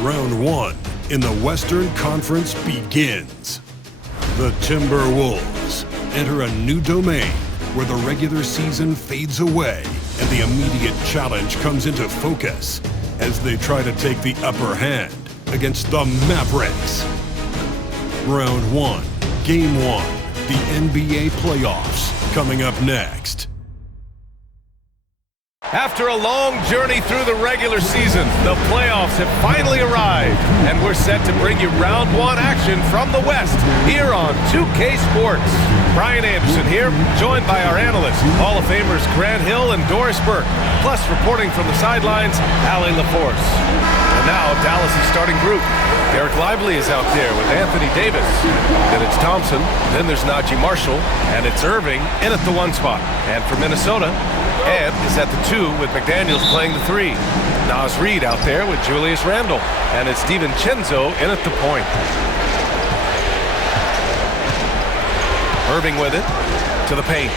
Round one in the Western Conference begins. The Timberwolves enter a new domain where the regular season fades away and the immediate challenge comes into focus as they try to take the upper hand against the Mavericks. Round one, Game 1, the NBA playoffs, coming up next. After a long journey through the regular season, the playoffs have finally arrived, and we're set to bring you round one action from the West here on 2K Sports. Brian Anderson here, joined by our analysts, Hall of Famers Grant Hill and Doris Burke, plus reporting from the sidelines, Allie LaForce. And now, Dallas' starting group. Derek Lively is out there with Anthony Davis. Then it's Thompson, then there's Najee Marshall, and it's Irving in at the 1 spot. And for Minnesota, Ed is at the 2 with McDaniels playing the 3. Naz Reid out there with Julius Randle. And it's DiVincenzo in at the point. Irving with it to the paint.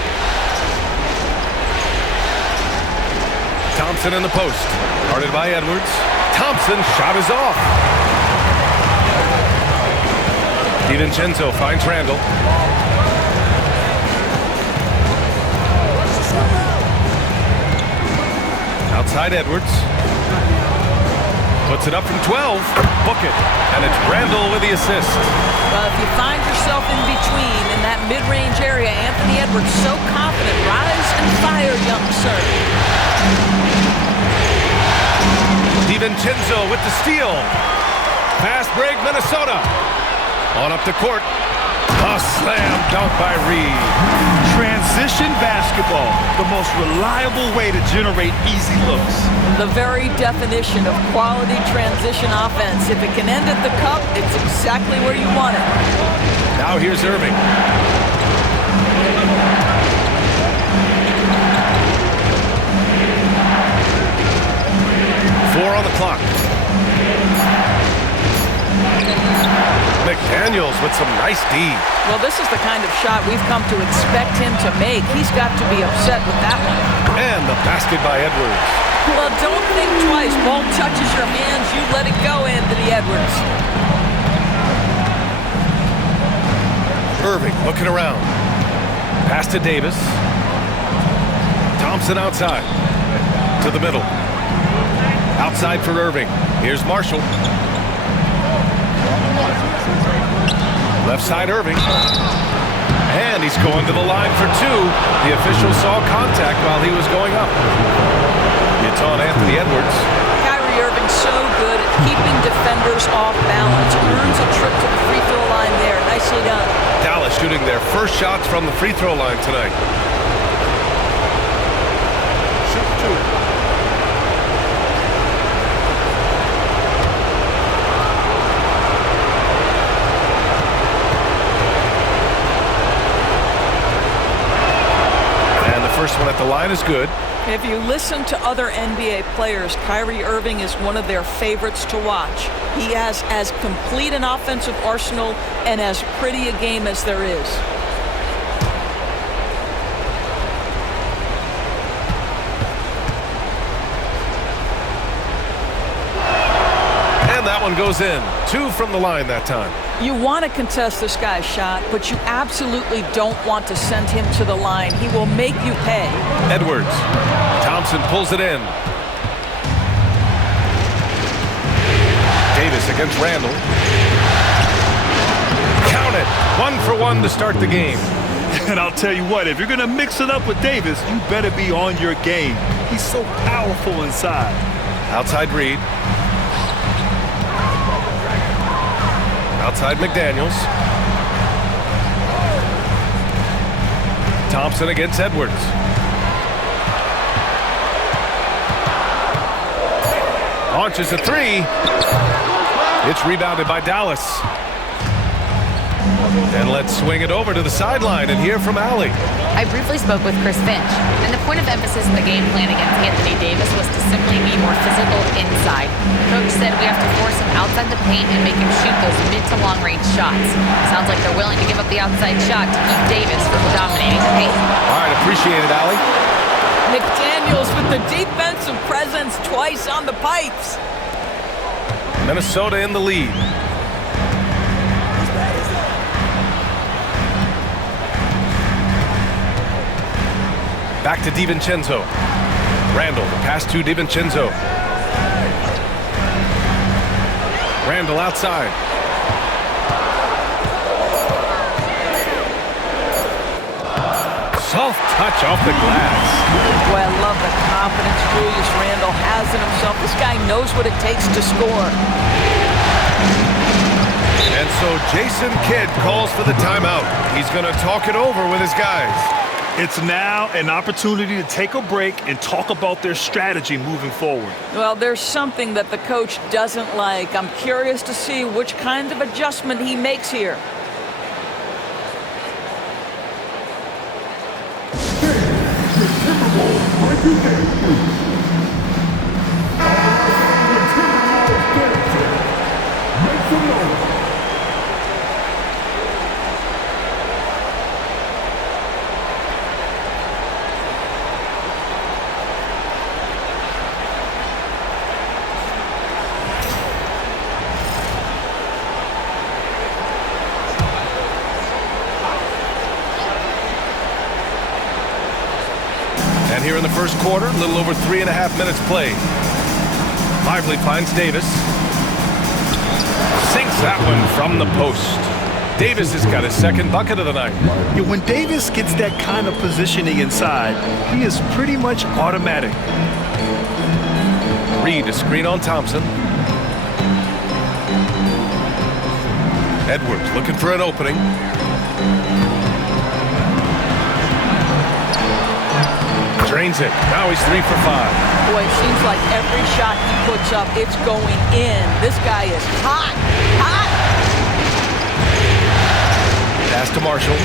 Thompson in the post. Guarded by Edwards. Thompson shot is off. DiVincenzo finds Randle. Outside Edwards. Puts it up from 12. Book it. And it's Randle with the assist. Well, if you find yourself in between in that mid-range area, Anthony Edwards so confident. Rise and fire, young sir. DiVincenzo with the steal. Fast break, Minnesota. On up the court. A slam dunk by Reid. Transition basketball, the most reliable way to generate easy looks. The very definition of quality transition offense. If it can end at the cup, it's exactly where you want it. Now here's Irving. Four on the clock. McDaniels with some nice D. Well, this is the kind of shot we've come to expect him to make. He's got to be upset with that one. And the basket by Edwards. Well, don't think twice. Ball touches your hands, you let it go, Anthony Edwards. Irving looking around. Pass to Davis. Thompson outside. To the middle. Outside for Irving. Here's Marshall. Left side Irving. And he's going to the line for 2. The official saw contact while he was going up. It's on Anthony Edwards. Kyrie Irving so good at keeping defenders off balance. Earns a trip to the free throw line there. Nicely done. Dallas shooting their first shots from the free throw line tonight. Shoot 2. First one at the line is good. If you listen to other NBA players, Kyrie Irving is one of their favorites to watch. He has as complete an offensive arsenal and as pretty a game as there is. And that one goes in. 2 from the line that time. You want to contest this guy's shot, but you absolutely don't want to send him to the line. He will make you pay. Edwards. Thompson pulls it in. Davis against Randle. Count it. 1 for 1 to start the game. And I'll tell you what, if you're going to mix it up with Davis, you better be on your game. He's so powerful inside. Outside Reid. Outside McDaniels. Thompson against Edwards. Launches a 3. It's rebounded by Dallas. And let's swing it over to the sideline and hear from Allie. I briefly spoke with Chris Finch, and the point of emphasis in the game plan against Anthony Davis was to simply be more physical inside. Coach said we have to force him outside the paint and make him shoot those mid to long range shots. Sounds like they're willing to give up the outside shot to keep Davis from dominating the paint. All right, appreciate it, Allie. McDaniels with the defensive presence twice on the pipes. Minnesota in the lead. Back to DiVincenzo. Randall, the pass to DiVincenzo. Randall outside. Soft touch off the glass. Boy, I love the confidence Julius Randle has in himself. This guy knows what it takes to score. And so Jason Kidd calls for the timeout. He's going to talk it over with his guys. It's now an opportunity to take a break and talk about their strategy moving forward. Well, there's something that the coach doesn't like. I'm curious to see which kind of adjustment he makes here. And here in the first quarter, a little over 3.5 minutes played. Lively finds Davis. Sinks that one from the post. Davis has got his second bucket of the night. Yeah, when Davis gets that kind of positioning inside, he is pretty much automatic. Reed, a screen on Thompson. Edwards looking for an opening. Drains it. Now he's 3 for 5. Boy, it seems like every shot he puts up, it's going in. This guy is hot, hot. Pass to Marshall.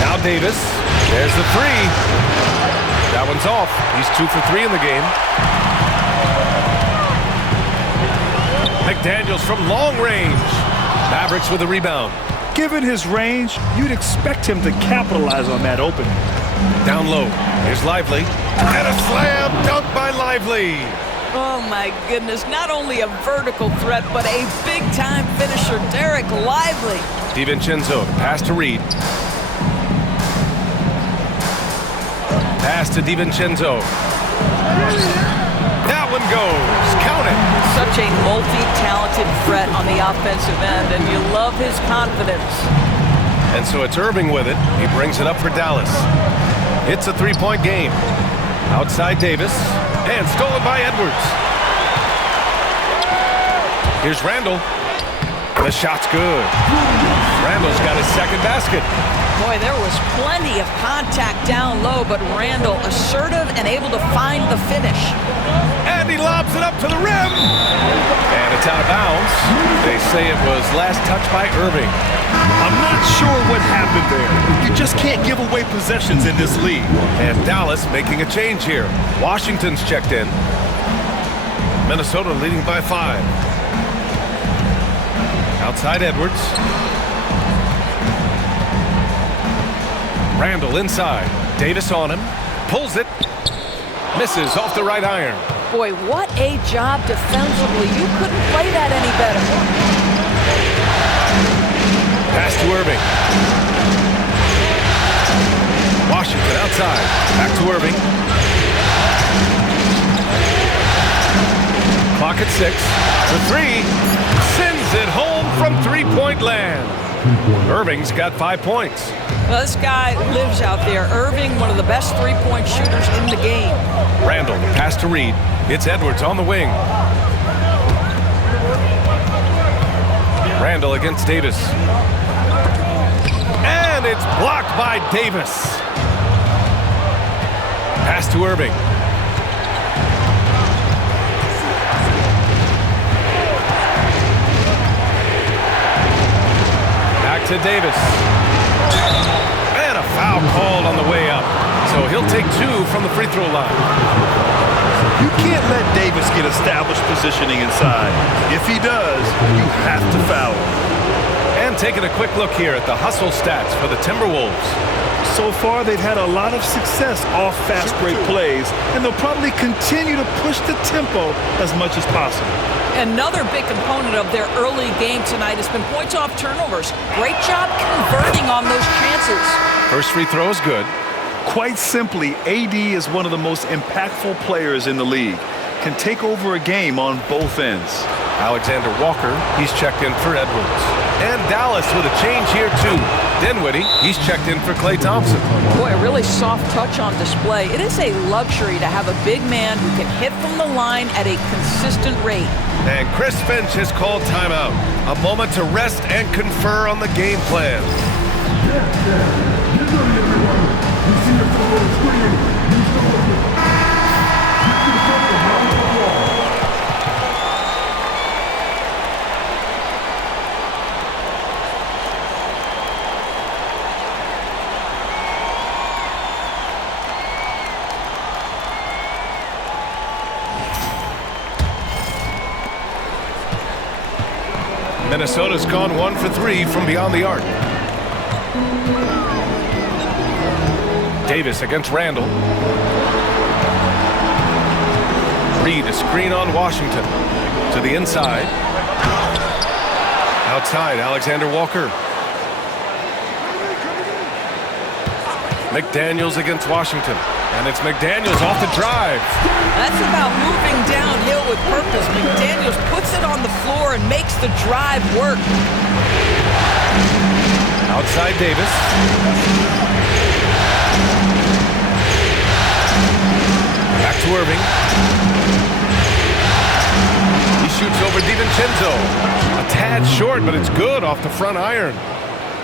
Now Davis. There's the 3. That one's off. He's 2 for 3 in the game. McDaniels from long range. Mavericks with a rebound. Given his range, you'd expect him to capitalize on that opening. Down low. Here's Lively. And a slam dunk by Lively. Oh, my goodness. Not only a vertical threat, but a big-time finisher, Derek Lively. DiVincenzo, pass to Reed. Pass to DiVincenzo. That one goes. Count it. Such a multi-talented threat on the offensive end, and you love his confidence. And so it's Irving with it. He brings it up for Dallas. It's a 3-point game. Outside Davis. And stolen by Edwards. Here's Randall. The shot's good. Randall's got his second basket. Boy, there was plenty of contact down low, but Randall assertive and able to find the finish. And he lobs it up to the rim. And it's out of bounds. They say it was last touched by Irving. I'm not sure what happened there. You just can't give away possessions in this league. And Dallas making a change here. Washington's checked in. Minnesota leading by 5. Outside Edwards. Randall inside. Davis on him. Pulls it. Misses off the right iron. Boy, what a job defensively. You couldn't play that any better. Pass to Irving. Washington outside. Back to Irving. Clock at 6. The 3. Sends it home from three-point land. Irving's got 5 points. Well, this guy lives out there. Irving, one of the best three-point shooters in the game. Randall, the pass to Reed. It's Edwards on the wing. Randall against Davis. And it's blocked by Davis. Pass to Irving. Back to Davis. And a foul called on the way up. So he'll take 2 from the free throw line. You can't let Davis get established positioning inside. If he does, you have to foul him. And And taking a quick look here at the hustle stats for the Timberwolves. So far, they've had a lot of success off fast break plays, and they'll probably continue to push the tempo as much as possible. Another big component of their early game tonight has been points off turnovers. Great job converting on those chances. First free throw is good. Quite simply, AD is one of the most impactful players in the league. Can take over a game on both ends. Alexander Walker, he's checked in for Edwards. And Dallas with a change here too. Dinwiddie, he's checked in for Klay Thompson. Boy, a really soft touch on display. It is a luxury to have a big man who can hit from the line at a consistent rate. And Chris Finch has called timeout. A moment to rest and confer on the game plan. Get ready, everyone. You see the photo on the screen. Use the button. Get to the front of the round of applause. Minnesota's gone 1 for 3 from beyond the arc. Davis against Randall. Reed, a screen on Washington. To the inside. Outside, Alexander Walker. McDaniels against Washington. And it's McDaniels off the drive. That's about moving downhill with purpose. McDaniels puts it on the floor and makes the drive work. Outside Davis. Back to Irving. He shoots over DiVincenzo. A tad short, but it's good off the front iron.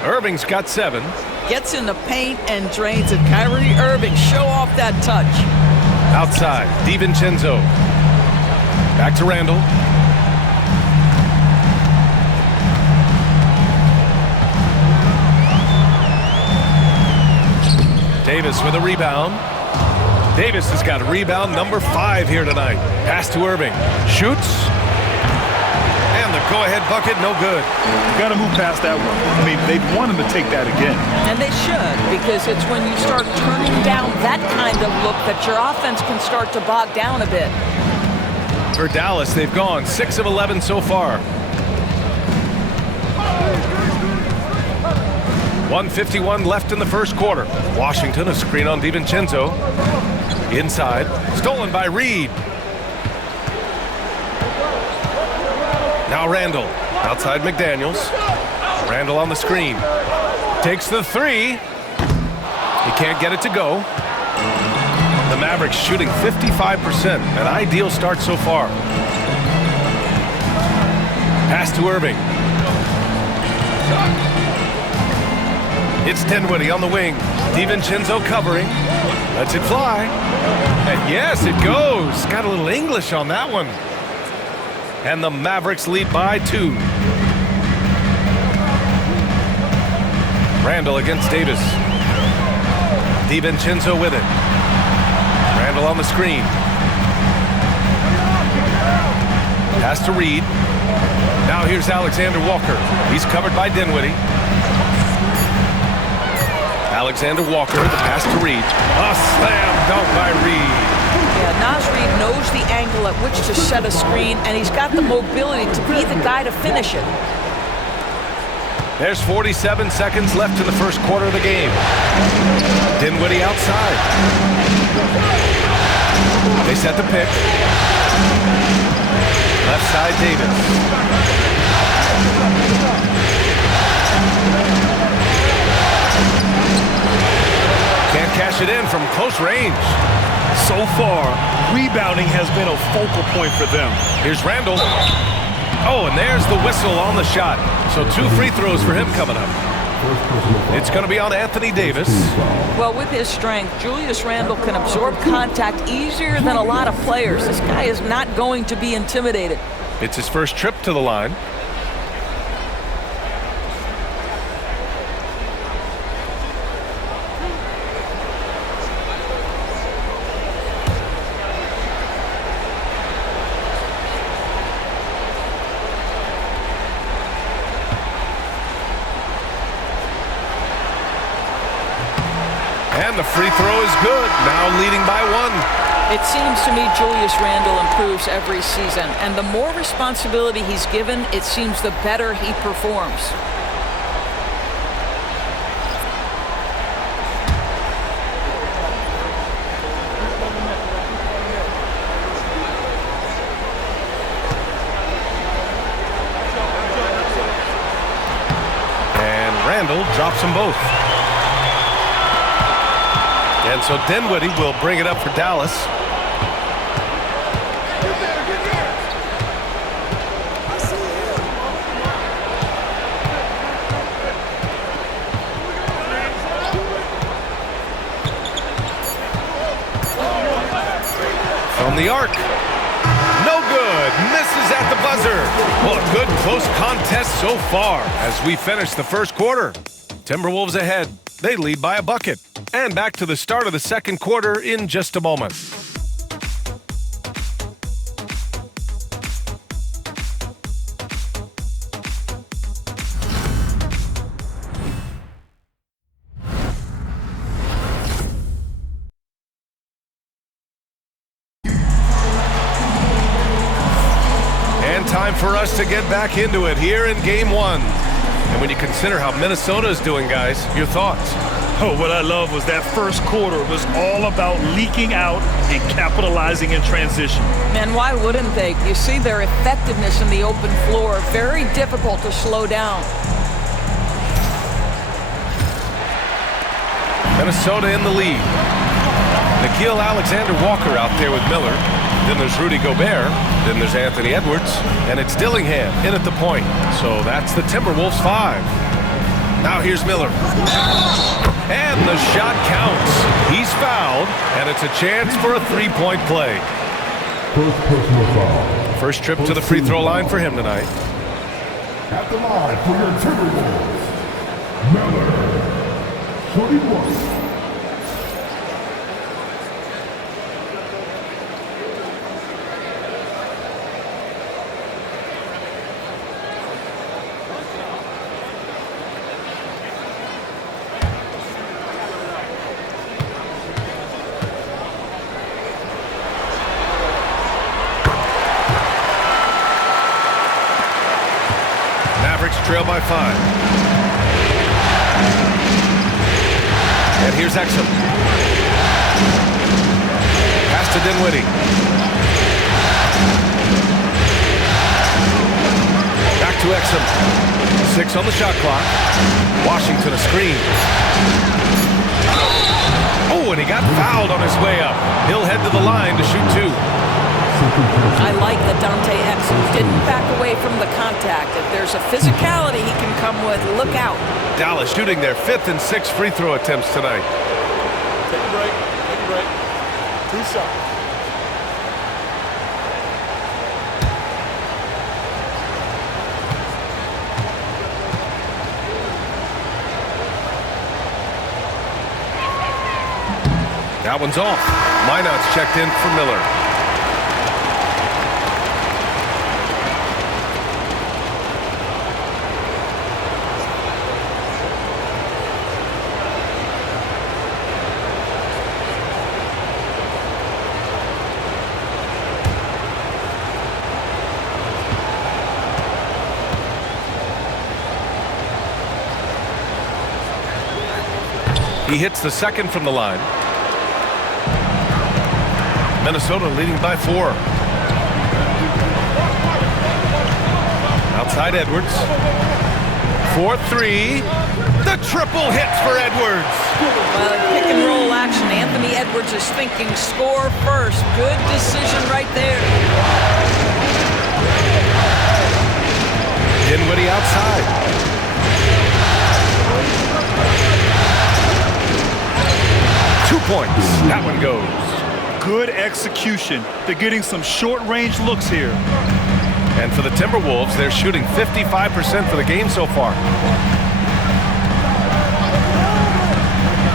Irving's got 7. Gets in the paint and drains it. Kyrie Irving, show off that touch. Outside, DiVincenzo. Back to Randall. Davis with a rebound. Davis has got rebound number 5 here tonight. Pass to Irving. Shoots. And the go-ahead bucket, no good. You got to move past that one. I mean, they want him to take that again. And they should, because it's when you start turning down that kind of look that your offense can start to bog down a bit. For Dallas, they've gone 6 of 11 so far. 1:51 left in the first quarter. Washington, a screen on DiVincenzo. Inside, stolen by Reed. Now Randall, outside McDaniels. Randall on the screen. Takes the 3. He can't get it to go. The Mavericks shooting 55%, an ideal start so far. Pass to Irving. It's Dinwiddie on the wing. DiVincenzo covering. Lets it fly. And yes, it goes. Got a little English on that one. And the Mavericks lead by 2. Randall against Davis. DiVincenzo with it. Randall on the screen. Pass to Reed. Now here's Alexander Walker. He's covered by Dinwiddie. Alexander Walker, the pass to Reed. A slam dunk by Reed. Yeah, Naz Reid knows the angle at which to set a screen, and he's got the mobility to be the guy to finish it. There's 47 seconds left in the first quarter of the game. Dinwiddie outside. They set the pick. Left side, Davis. Can't cash it in from close range. So far, rebounding has been a focal point for them. Here's Randall. Oh, and there's the whistle on the shot. So 2 free throws for him coming up. It's going to be on Anthony Davis. Well, with his strength, Julius Randle can absorb contact easier than a lot of players. This guy is not going to be intimidated. It's his first trip to the line. throw is good, now leading by 1. It seems to me Julius Randle improves every season, and the more responsibility he's given, it seems the better he performs. And Randle drops them both. And so Dinwiddie will bring it up for Dallas. From the arc. No good. Misses at the buzzer. Well, a good close contest so far as we finish the first quarter. Timberwolves ahead. They lead by a bucket. And back to the start of the second quarter in just a moment. And time for us to get back into it here in Game 1. And when you consider how Minnesota is doing, guys, your thoughts? Oh, what I love was that first quarter was all about leaking out and capitalizing in transition. And why wouldn't they? You see their effectiveness in the open floor. Very difficult to slow down. Minnesota in the lead. Nickeil Alexander-Walker out there with Miller. Then there's Rudy Gobert. Then there's Anthony Edwards. And it's Dillingham in at the point. So that's the Timberwolves 5. Now here's Miller. And the shot counts. He's fouled, and it's a chance for a three-point play. First personal foul. First trip to the free throw line for him tonight. At the line for your Timberwolves, Miller. 41. Trail by 5. And here's Exum. Pass to Dinwiddie. Back to Exum. 6 on the shot clock. Washington a screen. Oh, and he got fouled on his way up. He'll head to the line to shoot 2. I like that Dante Exum didn't back away from the contact. If there's a physicality he can come with, look out. Dallas shooting their 5th and 6th free throw attempts tonight. Take a break. Take a break. 2 shots. That one's off. Minot's checked in for Miller. He hits the second from the line. Minnesota leading by 4. Outside Edwards. 4-3. The triple hits for Edwards. Pick and roll action. Anthony Edwards is thinking score first. Good decision right there. Dinwiddie outside. Points. That one goes. Good execution. They're getting some short-range looks here. And for the Timberwolves, they're shooting 55% for the game so far.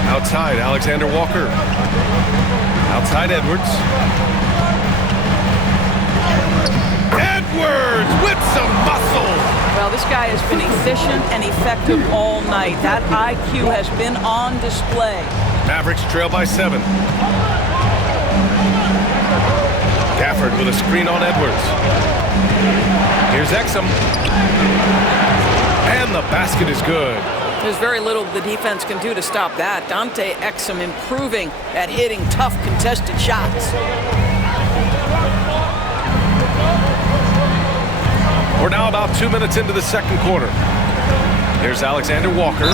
Outside, Alexander Walker. Outside, Edwards. Edwards with some muscle. Well, this guy has been efficient and effective all night. That IQ has been on display. Mavericks trail by 7. Gafford with a screen on Edwards. Here's Exum. And the basket is good. There's very little the defense can do to stop that. Dante Exum improving at hitting tough contested shots. We're now about 2 minutes into the second quarter. Here's Alexander Walker.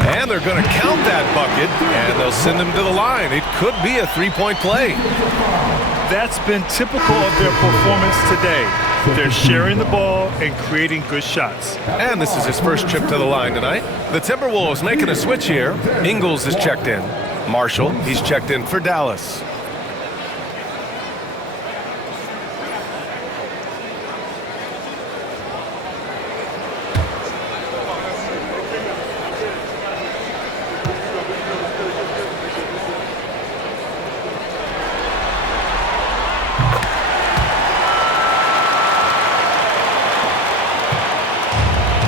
And they're going to count that bucket, and they'll send him to the line. It could be a three-point play. That's been typical of their performance today. They're sharing the ball and creating good shots. And this is his first trip to the line tonight. The Timberwolves making a switch here. Ingles is checked in. Marshall, he's checked in for Dallas.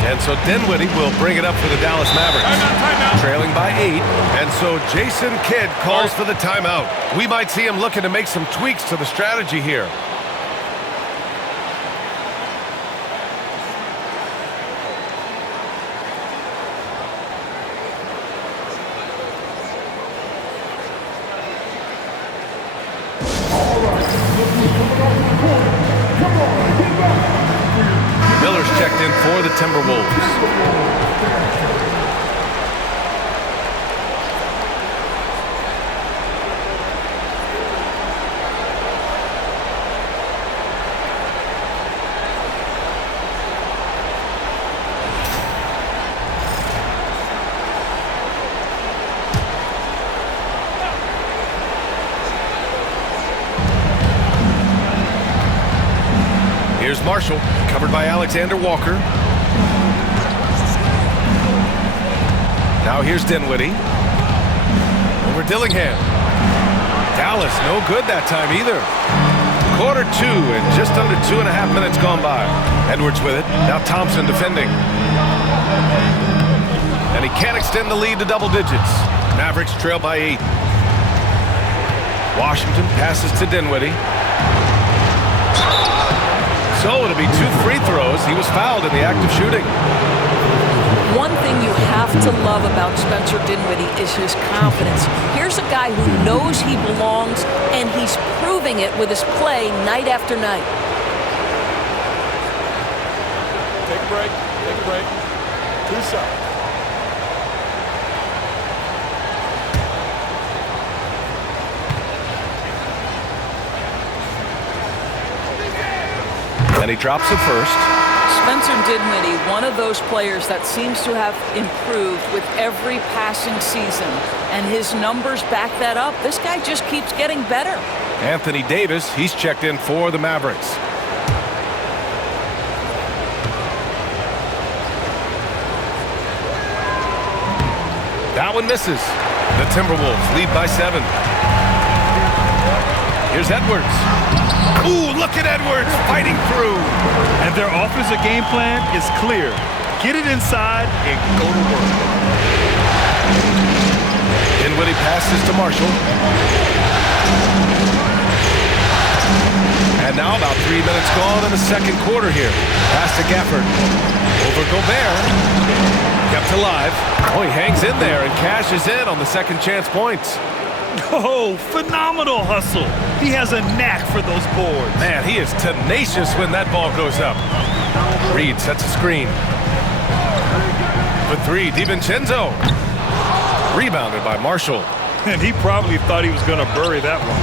And so Dinwiddie will bring it up for the Dallas Mavericks. Timeout. Trailing by 8. And so Jason Kidd calls for the timeout. We might see him looking to make some tweaks to the strategy here. Miller's checked in for the Timberwolves. Here's Marshall, covered by Alexander Walker. Now here's Dinwiddie. Over Dillingham. Dallas, no good that time either. Quarter 2 and just under 2.5 minutes gone by. Edwards with it. Now Thompson defending. And he can't extend the lead to double digits. Mavericks trail by 8. Washington passes to Dinwiddie. So it'll be 2 free throws. He was fouled in the act of shooting. One thing you have to love about Spencer Dinwiddie is his confidence. Here's a guy who knows he belongs, and he's proving it with his play night after night. Take a break. Take a break. 2 shots. And he drops it first. Spencer Dinwiddie, one of those players that seems to have improved with every passing season, and his numbers back that up. This guy just keeps getting better. Anthony Davis, he's checked in for the Mavericks. That one misses. The Timberwolves lead by 7. Here's Edwards. Ooh, look at Edwards fighting through. And their offensive game plan is clear. Get it inside and go to work. Dinwiddie passes to Marshall. And now about 3 minutes gone in the second quarter here. Pass to Gafford. Over Gobert. Kept alive. Oh, he hangs in there and cashes in on the second chance points. Oh, phenomenal hustle. He has a knack for those boards. Man, he is tenacious when that ball goes up. Reed sets a screen. For 3, DiVincenzo. Rebounded by Marshall. And he probably thought he was going to bury that one.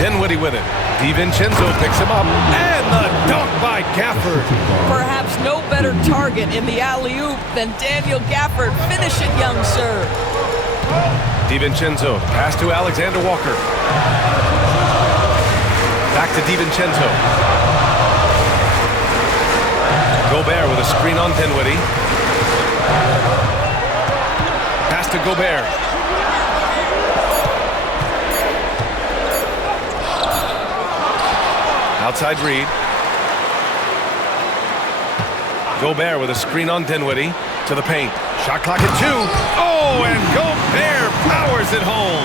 Dinwiddie with it. DiVincenzo picks him up. And the dunk by Gafford. Perhaps no better target in the alley-oop than Daniel Gafford. Finish it, young sir. DiVincenzo, pass to Alexander Walker. Back to DiVincenzo. Gobert with a screen on Dinwiddie. Pass to Gobert. Outside Reed. Gobert with a screen on Dinwiddie to the paint. Shot clock at 2. Oh, and Gobert Gobert powers it home.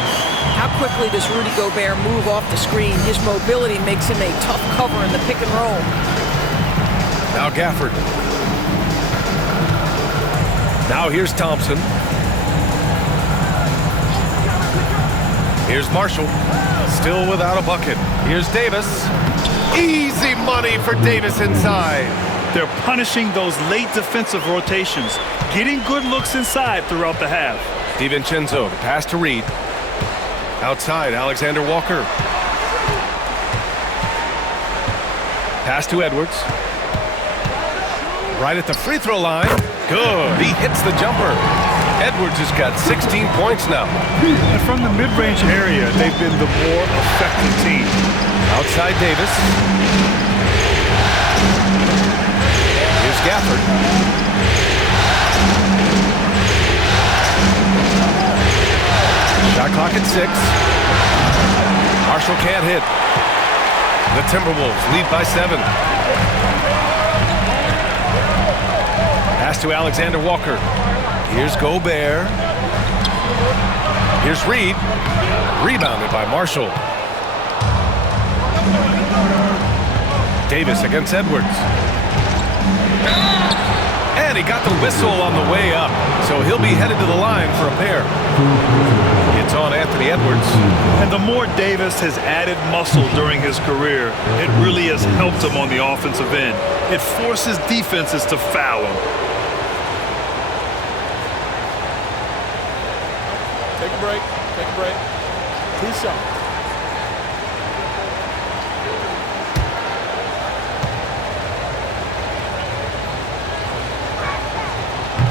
How quickly does Rudy Gobert move off the screen? His mobility makes him a tough cover in the pick and roll. Now Gafford. Now here's Thompson. Here's Marshall. Still without a bucket. Here's Davis. Easy money for Davis inside. They're punishing those late defensive rotations, getting good looks inside throughout the half. DiVincenzo, the pass to Reed. Outside, Alexander Walker. Pass to Edwards. Right at the free throw line. Good. He hits the jumper. Edwards has got 16 points now. And from the mid-range area, they've been the more effective team. Outside Davis. Here's Gafford. Shot clock at 6. Marshall can't hit. The Timberwolves lead by 7. Pass to Alexander Walker. Here's Gobert. Here's Reed. Rebounded by Marshall. Davis against Edwards. And he got the whistle on the way up, so he'll be headed to the line for a pair. It's on Anthony Edwards. And the more Davis has added muscle during his career, it really has helped him on the offensive end. It forces defenses to foul him. Take a break. Take a break. 2 shots.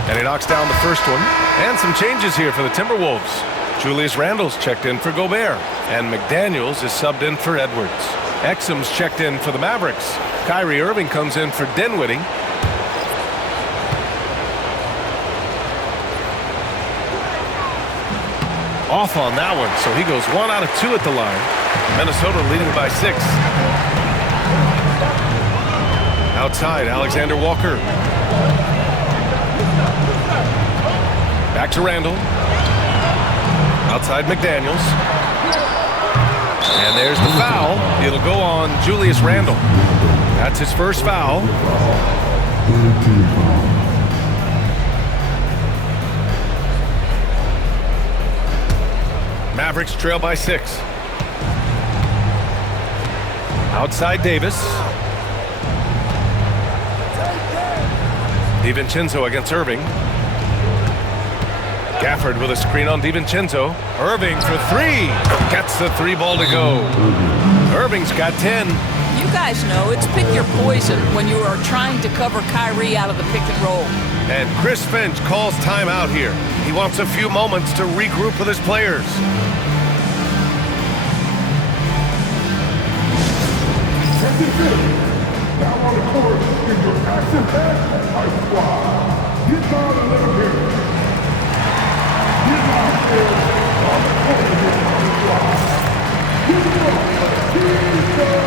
And he knocks down the first one. And some changes here for the Timberwolves. Julius Randle's checked in for Gobert. And McDaniels is subbed in for Edwards. Exum's checked in for the Mavericks. Kyrie Irving comes in for Dinwiddie. Off on that one, so he goes 1 out of 2 at the line. Minnesota leading by 6. Outside, Alexander Walker. Back to Randle. Outside McDaniels. And there's the foul. It'll go on Julius Randle. That's his first foul. Mavericks trail by 6. Outside Davis. DiVincenzo against Irving. Gafford with a screen on DiVincenzo. Irving for 3. Gets the 3 ball to go. Irving's got 10. You guys know it's pick your poison when you are trying to cover Kyrie out of the pick and roll. And Chris Finch calls timeout here. He wants a few moments to regroup with his players. Now on the court is your action-packed high squad. Get down and let them hear it. Get downstairs on the court is your high squad. Get down, Jesus!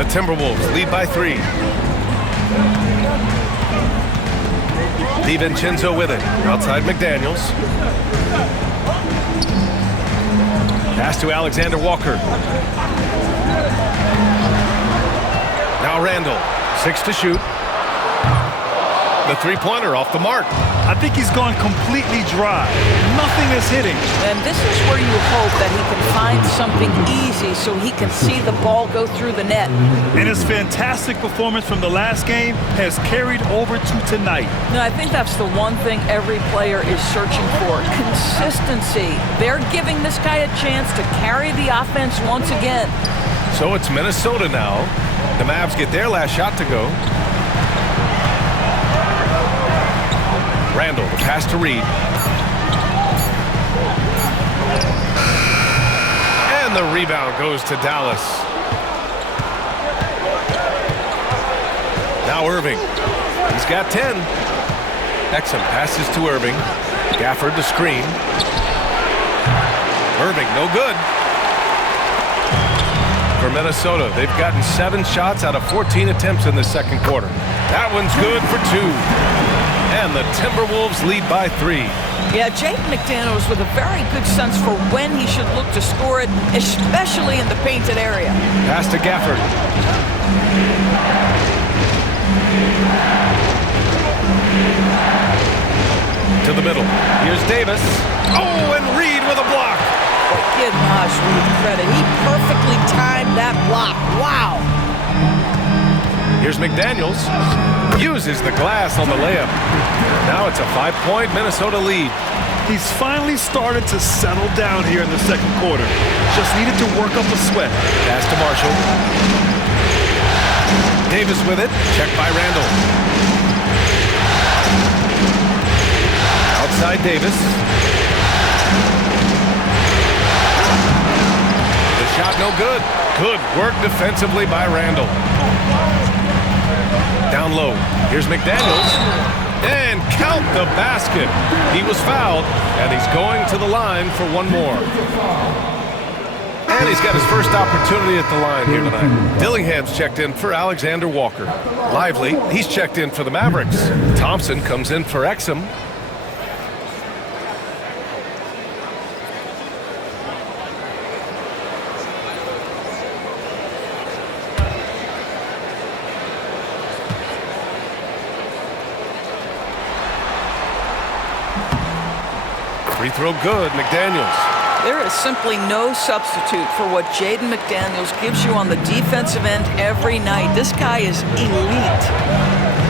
The Timberwolves lead by 3. DiVincenzo with it. Outside McDaniels. Pass to Alexander Walker. Now Randall. 6 to shoot. The three-pointer off the mark. I think he's gone completely dry. Nothing is hitting. And this is where you hope that he can find something easy so he can see the ball go through the net. And his fantastic performance from the last game has carried over to tonight. No, I think that's the one thing every player is searching for. Consistency. They're giving this guy a chance to carry the offense once again. So it's Minnesota now. The Mavs get their last shot to go. Randall, the pass to Reed. And the rebound goes to Dallas. Now Irving. He's got 10. Exum passes to Irving. Gafford to screen. Irving, no good. For Minnesota, they've gotten 7 shots out of 14 attempts in the second quarter. That one's good for 2. And the Timberwolves lead by 3. Yeah, Jaden McDaniels with a very good sense for when he should look to score it, especially in the painted area. Pass to Gafford. To the middle. Here's Davis. Oh, and Reed with a block. Give Naj Reed credit. He perfectly timed that block. Wow. Here's McDaniels. Uses the glass on the layup. Now it's a 5-point Minnesota lead. He's finally started to settle down here in the second quarter. Just needed to work up a sweat. Pass to Marshall. Davis with it. Checked by Randall. Outside Davis. The shot no good. Good work defensively by Randall. Down low. Here's McDaniels. And count the basket. He was fouled, and he's going to the line for one more. And he's got his first opportunity at the line here tonight. Dillingham's checked in for Alexander Walker. Lively, he's checked in for the Mavericks. Thompson comes in for Exum. Free throw good, McDaniels. There is simply no substitute for what Jaden McDaniels gives you on the defensive end every night. This guy is elite.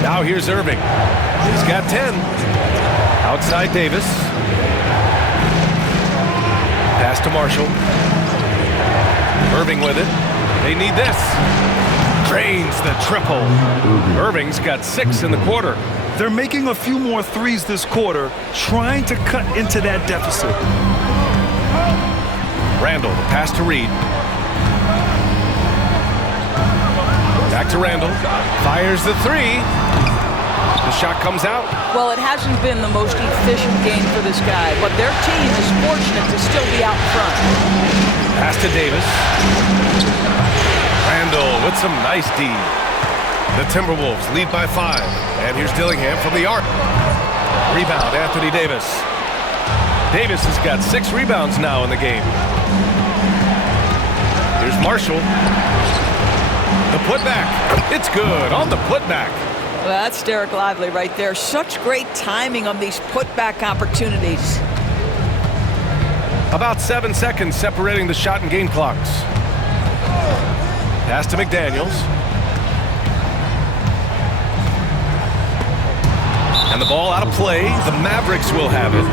Now here's Irving. He's got 10. Outside Davis. Pass to Marshall. Irving with it. They need this. Drains the triple. Irving's got 6 in the quarter. They're making a few more threes this quarter, trying to cut into that deficit. Randall, the pass to Reed. Back to Randall. Fires the 3. The shot comes out. Well, it hasn't been the most efficient game for this guy, but their team is fortunate to still be out front. Pass to Davis. Randall with some nice D. The Timberwolves lead by 5. And here's Dillingham from the arc. Rebound, Anthony Davis. Davis has got 6 rebounds now in the game. Here's Marshall. The putback. It's good on the putback. Well, that's Derek Lively right there. Such great timing on these putback opportunities. About 7 seconds separating the shot and game clocks. Pass to McDaniels. And the ball out of play. The Mavericks will have it.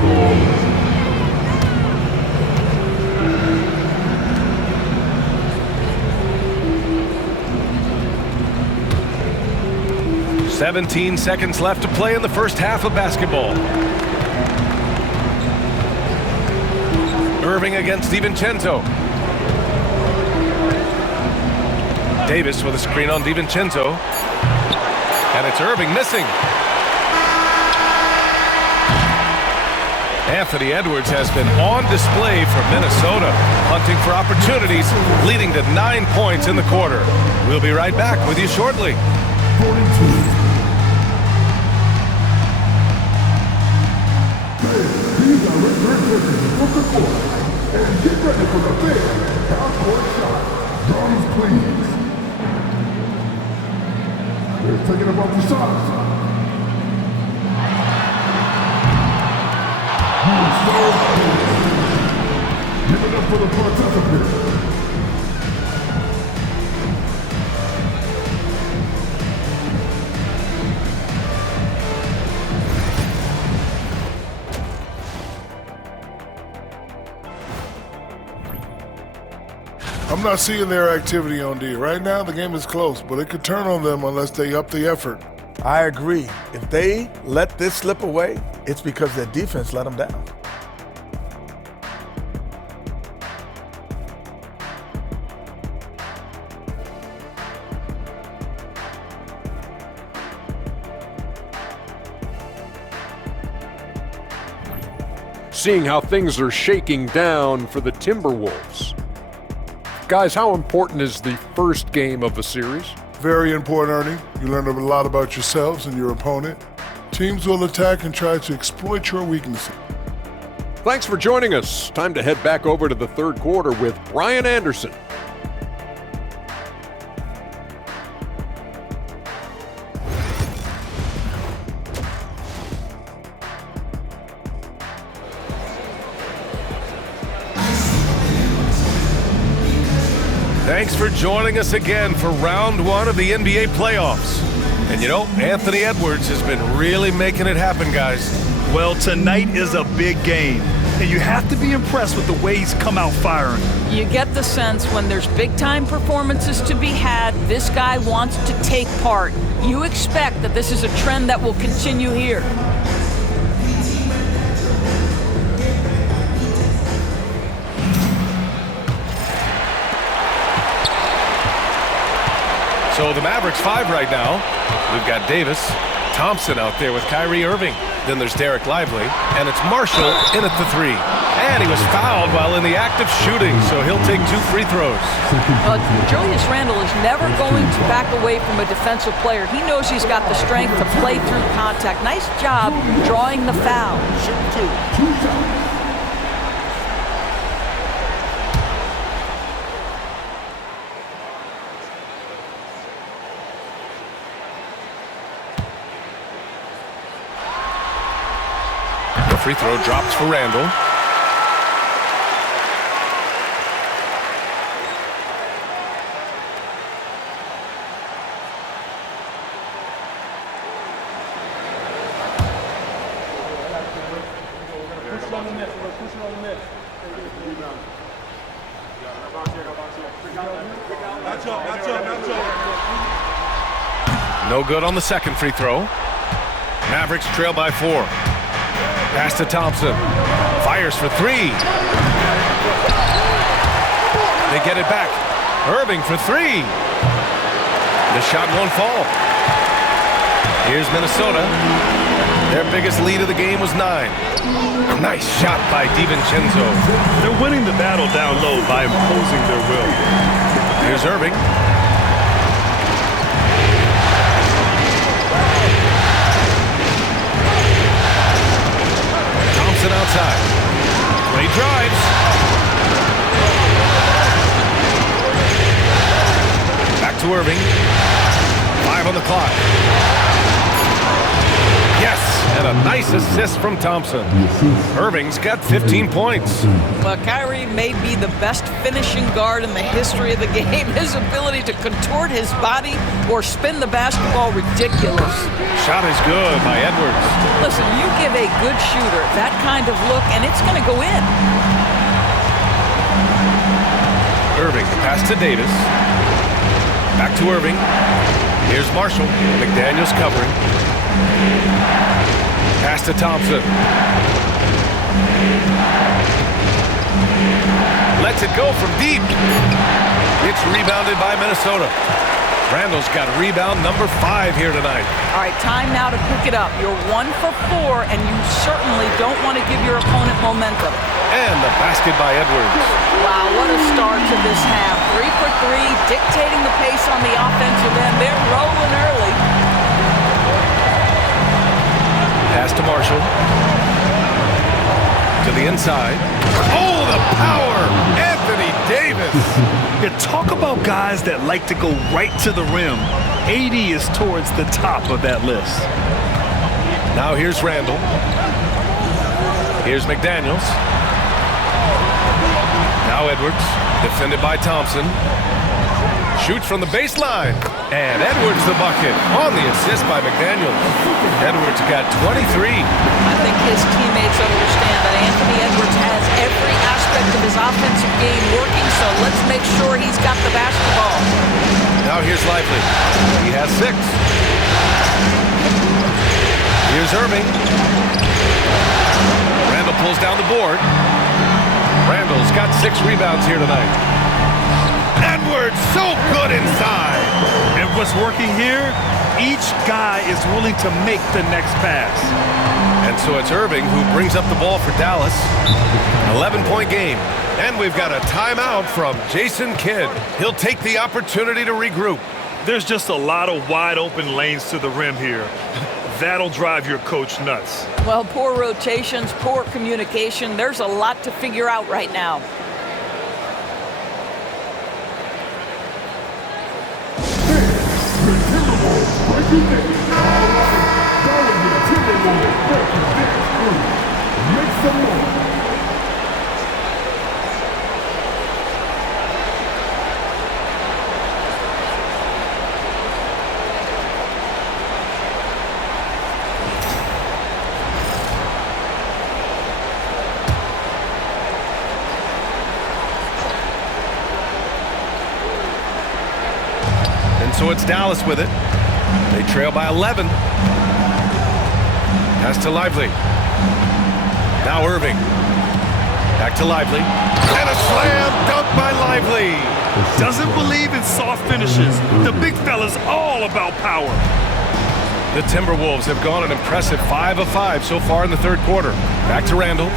"17 seconds left to play in the first half of basketball. Irving against DiVincenzo. Davis with a screen on DiVincenzo. And it's Irving missing. Anthony Edwards has been on display for Minnesota, hunting for opportunities, leading to 9 points in the quarter. We'll be right back with you shortly. 42. These are return takers from the court. And get ready for the big half-court shot. Drums, please. They're taking about the shots. Give it up for the participants. I'm not seeing their activity on D. Right now, the game is close, but it could turn on them unless they up the effort. I agree. If they let this slip away, it's because their defense let them down. Seeing how things are shaking down for the Timberwolves. Guys, how important is the first game of the series? Very important, Ernie. You learn a lot about yourselves and your opponent. Teams will attack and try to exploit your weaknesses. Thanks for joining us. Time to head back over to the third quarter with Brian Anderson. Thanks for joining us again for round one of the NBA playoffs. And you know, Anthony Edwards has been really making it happen, guys. Well, tonight is a big game, and you have to be impressed with the way he's come out firing. You get the sense when there's big-time performances to be had, this guy wants to take part. You expect that this is a trend that will continue here. So the Mavericks 5 right now. We've got Davis, Thompson out there with Kyrie Irving. Then there's Derek Lively, and it's Marshall in at the 3. And he was fouled while in the act of shooting, so he'll take 2 free throws. But Julius Randle is never going to back away from a defensive player. He knows he's got the strength to play through contact. Nice job drawing the foul. Free throw drops for Randle. No good on the second free throw. Mavericks trail by 4. Pass to Thompson. Fires for 3. They get it back. Irving for 3. The shot won't fall. Here's Minnesota. Their biggest lead of the game was 9. Nice shot by DiVincenzo. They're winning the battle down low by imposing their will. Here's Irving. Outside. Clay drives. Back to Irving. 5 on the clock. Yes, and a nice assist from Thompson. Irving's got 15 points. Well, Kyrie may be the best finishing guard in the history of the game. His ability to contort his body or spin the basketball, ridiculous. Shot is good by Edwards. Listen, you give a good shooter that kind of look, and it's going to go in. Irving, pass to Davis. Back to Irving. Here's Marshall. McDaniels covering. Pass to Thompson. Lets it go from deep. It's rebounded by Minnesota. Randall's got rebound number 5 here tonight. All right, time now to pick it up. You're 1 for 4, and you certainly don't want to give your opponent momentum. And the basket by Edwards. Wow, what a start to this half. 3 for 3, dictating the pace on the offensive end. They're rolling early. Pass to Marshall. To the inside. Oh, the power! Anthony Davis! You talk about guys that like to go right to the rim. AD is towards the top of that list. Now here's Randall. Here's McDaniels. Now Edwards, defended by Thompson. Shoots from the baseline. And Edwards the bucket on the assist by McDaniels. Edwards got 23. I think his teammates understand that Anthony Edwards has every aspect of his offensive game working, so let's make sure he's got the basketball. Now here's Lively. He has 6. Here's Irving. Randall pulls down the board. Randall's got 6 rebounds here tonight. Edwards so good inside. And what's working here, each guy is willing to make the next pass. And so it's Irving who brings up the ball for Dallas. 11-point game. And we've got a timeout from Jason Kidd. He'll take the opportunity to regroup. There's just a lot of wide open lanes to the rim here. That'll drive your coach nuts. Well, poor rotations, poor communication. There's a lot to figure out right now. The Timberwolves break it down. Dallas Timberwolves break it down. Make some noise. So it's Dallas with it. They trail by 11. Pass to Lively. Now Irving. Back to Lively. And a slam dunk by Lively. Doesn't believe in soft finishes. The big fella's all about power. The Timberwolves have gone an impressive 5 of 5 so far in the third quarter. Back to Randall.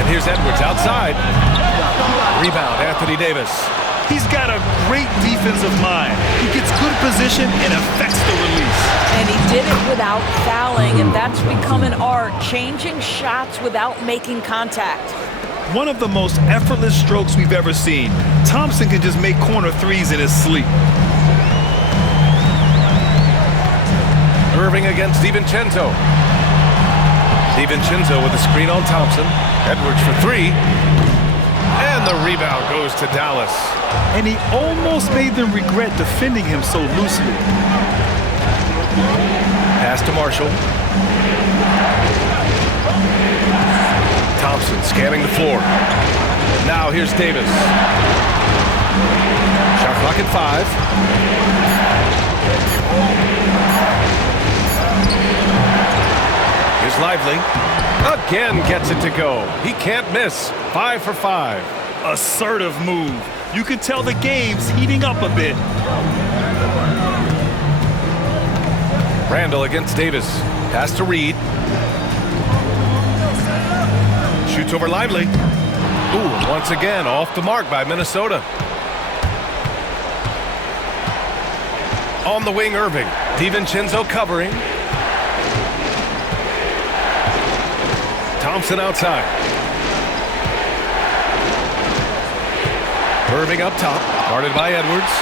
And here's Edwards outside. Rebound, Anthony Davis. He's got a great defensive mind. He gets good position and affects the release. And he did it without fouling, and that's become an art, changing shots without making contact. One of the most effortless strokes we've ever seen. Thompson can just make corner threes in his sleep. Irving against DiVincenzo. DiVincenzo with a screen on Thompson. Edwards for 3. And the rebound goes to Dallas. And he almost made them regret defending him so loosely. Pass to Marshall. Thompson scanning the floor. Now here's Davis. Shot clock at 5. Here's Lively. Again gets it to go. He can't miss. 5 for 5. Assertive move. You can tell the game's heating up a bit. Randall against Davis. Pass to Reed. Shoots over Lively. Ooh, once again off the mark by Minnesota. On the wing, Irving. DiVincenzo covering. Thompson outside. Irving up top, guarded by Edwards.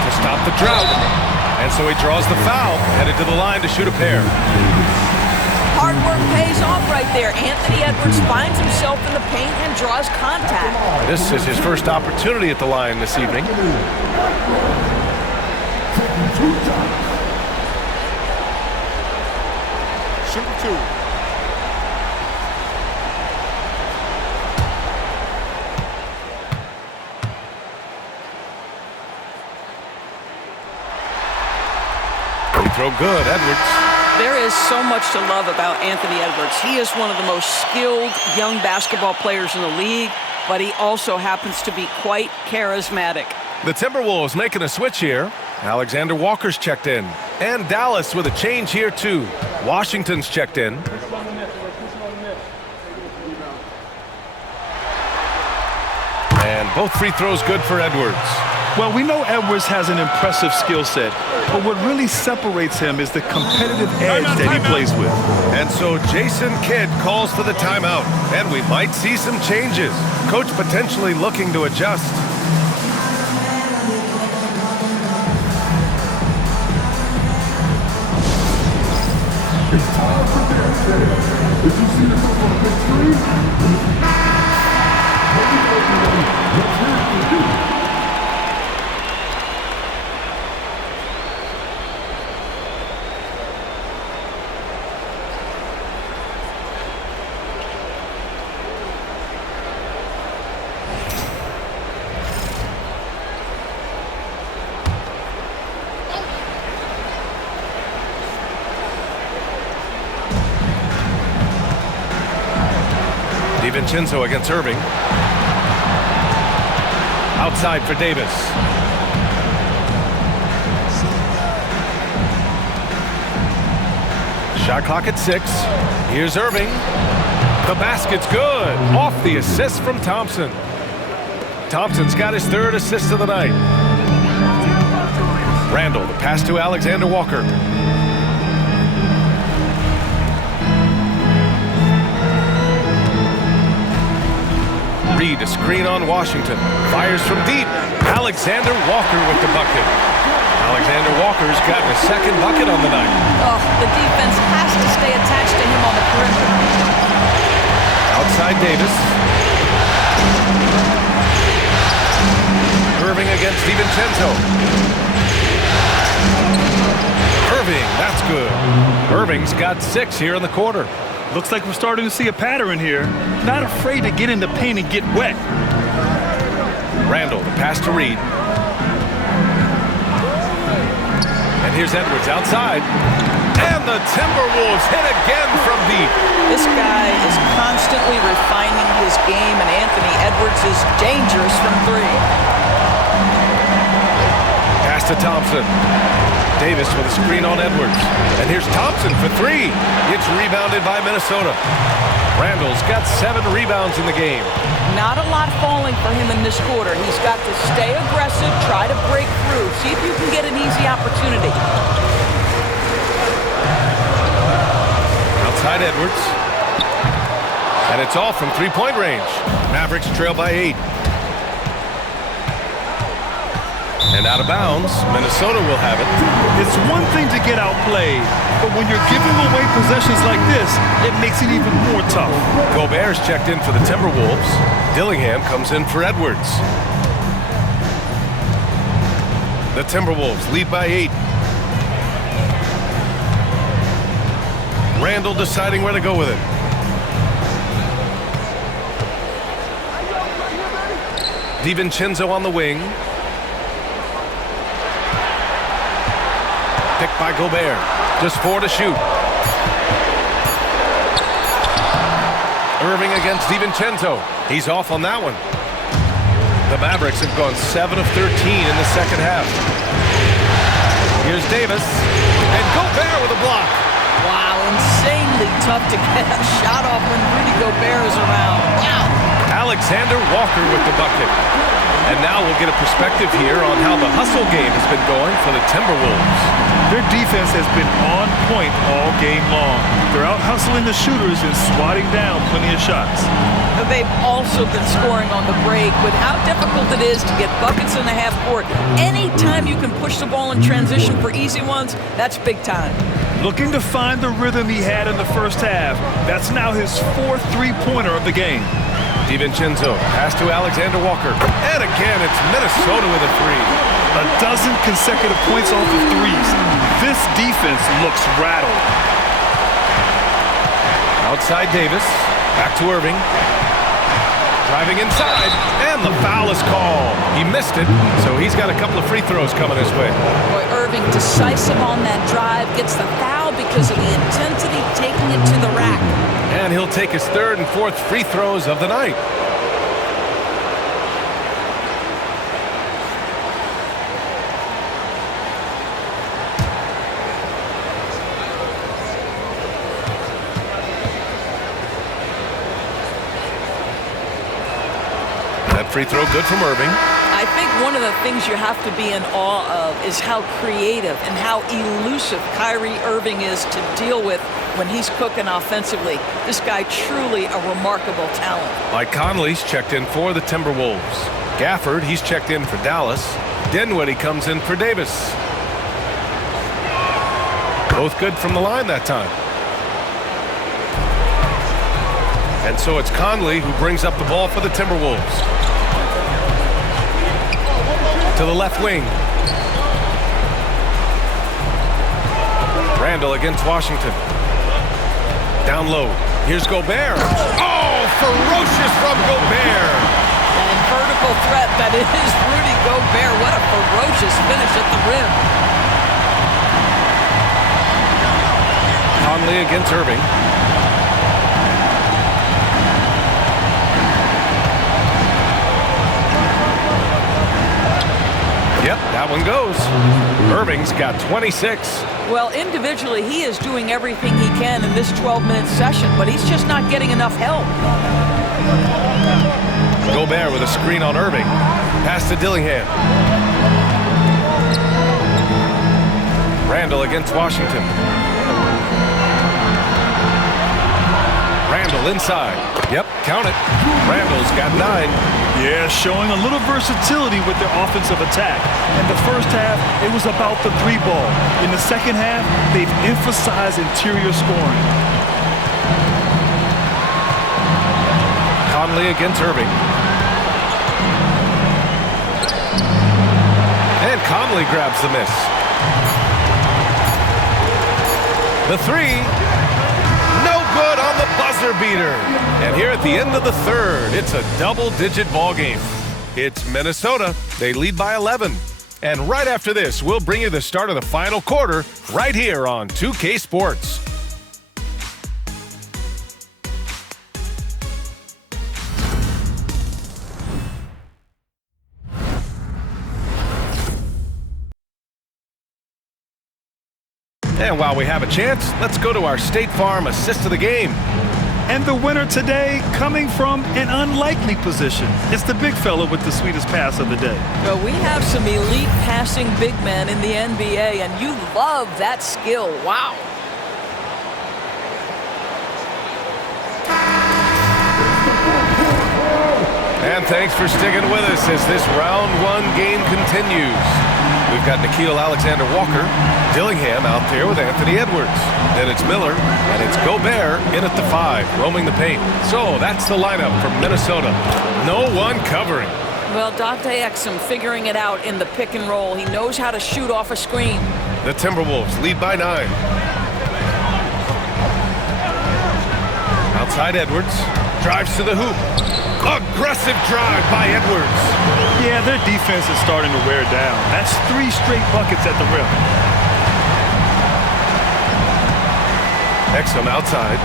To stop the drought. And so he draws the foul, headed to the line to shoot a pair. Hard work pays off right there. Anthony Edwards finds himself in the paint and draws contact. This is his first opportunity at the line this evening. Shooting 2. throw good. Edwards. There is so much to love about Anthony Edwards. He is one of the most skilled young basketball players in the league, but he also happens to be quite charismatic. The Timberwolves making a switch here. Alexander Walker's checked in. And Dallas with a change here too. Washington's checked in. And both free throws good for Edwards. Well, we know Edwards has an impressive skill set, but what really separates him is the competitive edge that he plays with. And so Jason Kidd calls for the timeout, and we might see some changes. Coach potentially looking to adjust. It's time for dance day. Did you see the move on the big screen? Let's hear it from you. DiVincenzo against Irving. Outside for Davis. Shot clock at 6. Here's Irving. The basket's good. Off the assist from Thompson. Thompson's got his 3rd assist of the night. Randall, the pass to Alexander Walker. Reed, a screen on Washington. Fires from deep. Alexander Walker with the bucket. Alexander Walker's gotten a 2nd bucket on the night. Oh, the defense has to stay attached to him on the perimeter. Outside Davis. Irving against DiVincenzo. Irving, that's good. Irving's got 6 here in the quarter. Looks like we're starting to see a pattern here. Not afraid to get in the paint and get wet. Randall, the pass to Reed. And here's Edwards outside. And the Timberwolves hit again from deep. This guy is constantly refining his game, and Anthony Edwards is dangerous from 3. Pass to Thompson. Davis with a screen on Edwards. And here's Thompson for 3. It's rebounded by Minnesota. Randall's got 7 rebounds in the game. Not a lot falling for him in this quarter. He's got to stay aggressive, try to break through, see if you can get an easy opportunity. Outside Edwards. And it's all from 3-point range. Mavericks trail by 8. And out of bounds, Minnesota will have it. It's one thing to get outplayed, but when you're giving away possessions like this, it makes it even more tough. Gobert's checked in for the Timberwolves. Dillingham comes in for Edwards. The Timberwolves lead by 8. Randall deciding where to go with it. DiVincenzo on the wing. Picked by Gobert. Just 4 to shoot. Irving against DiVincenzo. He's off on that one. The Mavericks have gone 7 of 13 in the 2nd half. Here's Davis. And Gobert with a block. Wow, insanely tough to get a shot off when Rudy Gobert is around. Wow. Alexander Walker with the bucket. And now we'll get a perspective here on how the hustle game has been going for the Timberwolves. Their defense has been on point all game long. They're out hustling the shooters and swatting down plenty of shots. They've also been scoring on the break with how difficult it is to get buckets in the half court. Anytime you can push the ball in transition for easy ones, that's big time. Looking to find the rhythm he had in the 1st half. That's now his 4th 3-pointer of the game. DiVincenzo, pass to Alexander Walker. And again, it's Minnesota with a 3. A dozen consecutive points off of 3s. This defense looks rattled. Outside Davis. Back to Irving. Driving inside, and the foul is called. He missed it, so he's got a couple of free throws coming his way. Boy, Irving decisive on that drive, gets the foul because of the intensity, taking it to the rack. And he'll take his third and fourth free throws of the night. Free throw good from Irving. I think one of the things you have to be in awe of is how creative and how elusive Kyrie Irving is to deal with when he's cooking offensively. This guy truly a remarkable talent. Mike Conley's checked in for the Timberwolves. Gafford, he's checked in for Dallas. Dinwiddie comes in for Davis. Both good from the line that time. And so it's Conley who brings up the ball for the Timberwolves. To the left wing. Randall against Washington. Down low. Here's Gobert. Oh, ferocious from Gobert. And vertical threat that is Rudy Gobert. What a ferocious finish at the rim. Conley against Irving. Yep, that one goes. Irving's got 26. Well, individually, he is doing everything he can in this 12-minute session, but he's just not getting enough help. Gobert with a screen on Irving. Pass to Dillingham. Randall against Washington. Randall inside. Yep, count it. Randall's got 9. Yeah, showing a little versatility with their offensive attack. In the first half, it was about the three ball. In the second half, they've emphasized interior scoring. Conley against Irving. And Conley grabs the miss. The three. No good on the buzzer beater. And here at the end of the third, it's a double-digit ball game. It's Minnesota. They lead by 11. And right after this, we'll bring you the start of the final quarter right here on 2K Sports. And while we have a chance, let's go to our State Farm assist of the game. And the winner today coming from an unlikely position. It's the big fella with the sweetest pass of the day. Well, we have some elite passing big men in the NBA, and you love that skill. Wow. And thanks for sticking with us as this round one game continues. We've got Nickeil Alexander-Walker, Dillingham out there with Anthony Edwards. Then it's Miller, and it's Gobert in at the 5, roaming the paint. So that's the lineup from Minnesota. No one covering. Well, Dante Exum figuring it out in the pick and roll. He knows how to shoot off a screen. The Timberwolves lead by 9. Outside Edwards, drives to the hoop. Aggressive drive by Edwards. Yeah, their defense is starting to wear down. That's 3 straight buckets at the rim. Exum outside.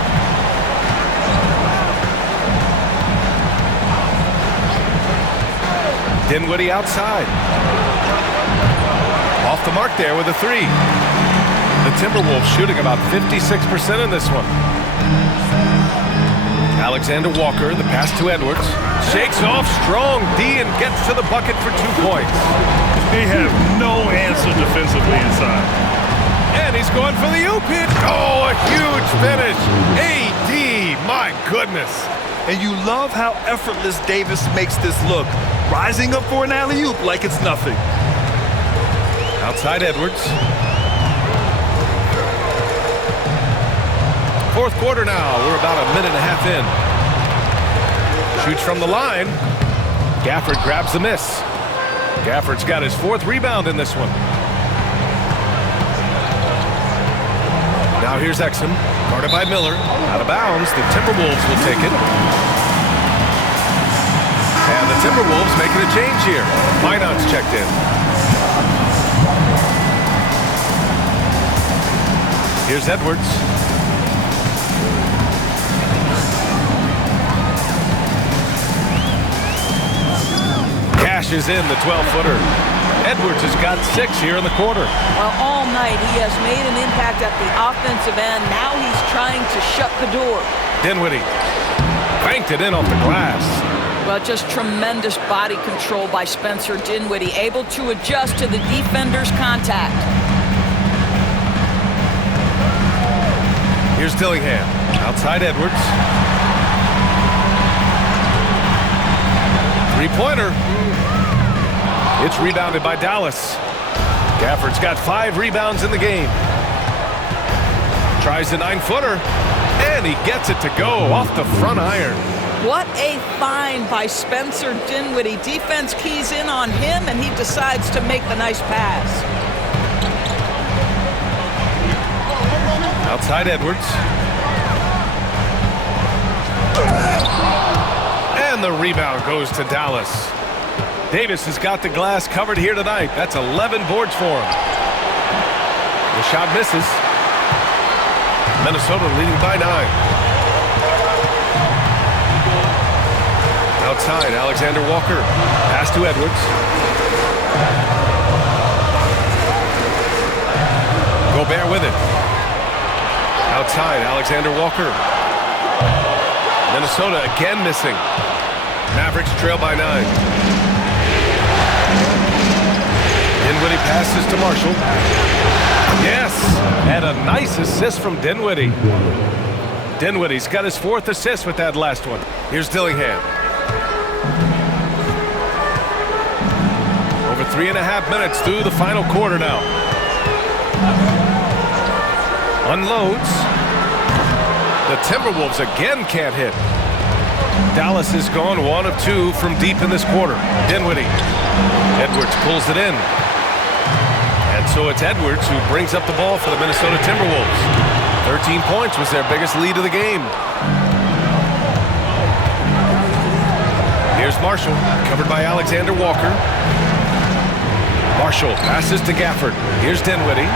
Dinwiddie outside. Off the mark there with a 3. The Timberwolves shooting about 56% in this one. Alexander Walker, the pass to Edwards. Shakes off strong D and gets to the bucket for 2 points. They have no answer defensively inside. And he's going for the oop hit. Oh, a huge finish. AD, my goodness. And you love how effortless Davis makes this look. Rising up for an alley-oop like it's nothing. Outside Edwards. Fourth quarter now. We're about a minute and a half in. Shoots from the line. Gafford grabs the miss. Gafford's got his 4th rebound in this one. Now here's Exum, guarded by Miller. Out of bounds. The Timberwolves will take it. And the Timberwolves making a change here. Minot's checked in. Here's Edwards. Cashes in the 12-footer. Edwards has got 6 here in the quarter. Well, all night he has made an impact at the offensive end. Now he's trying to shut the door. Dinwiddie banked it in off the glass. Well, just tremendous body control by Spencer Dinwiddie, able to adjust to the defender's contact. Here's Dillingham. Outside Edwards. Three-pointer. It's rebounded by Dallas. Gafford's got 5 rebounds in the game. Tries the 9-footer, and he gets it to go off the front iron. What a find by Spencer Dinwiddie. Defense keys in on him, and he decides to make the nice pass. Outside Edwards. And the rebound goes to Dallas. Davis has got the glass covered here tonight. That's 11 boards for him. The shot misses. Minnesota leading by 9. Outside, Alexander Walker. Pass to Edwards. Gobert with it. Outside, Alexander Walker. Minnesota again missing. Mavericks trail by 9. Dinwiddie passes to Marshall. Yes! And a nice assist from Dinwiddie. Dinwiddie's got his 4th assist with that last one. Here's Dillingham. Over 3.5 minutes through the final quarter now. Unloads. The Timberwolves again can't hit. Dallas has gone 1 of 2 from deep in this quarter. Dinwiddie. Edwards pulls it in. And so it's Edwards who brings up the ball for the Minnesota Timberwolves. 13 points was their biggest lead of the game. Here's Marshall, covered by Alexander Walker. Marshall passes to Gafford. Here's Dinwiddie.